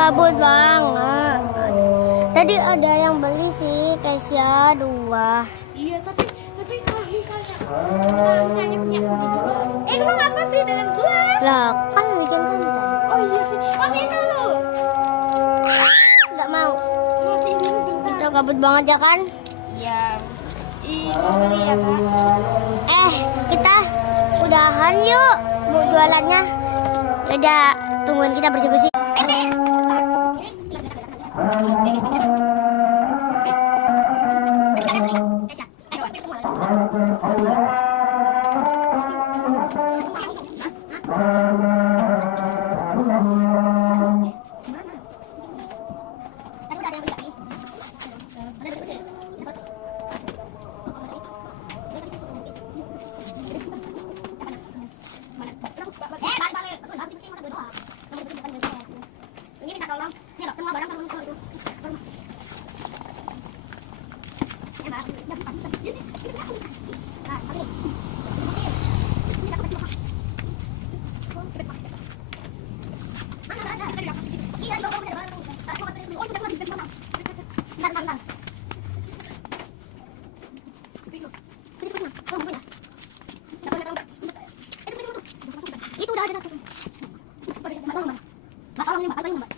Kabut banget. Tadi ada yang beli sih, Keisha 2. Iya, tapi kayaknya punya gua. Emang apa sih dengan gua? Lah, kan bikin konten. Oh iya sih. Matiin dulu. Nggak mau. Matiin dulu bentar. Itu kabut banget ya kan? Iya. Ih, mau beli ya, Kak? Kita udahan yuk. Mau jualannya. Yaudah, tungguin kita bersih-bersih. Itu udah ada satu. Mbak, tolong nih, Mbak. Apa ini, Mbak?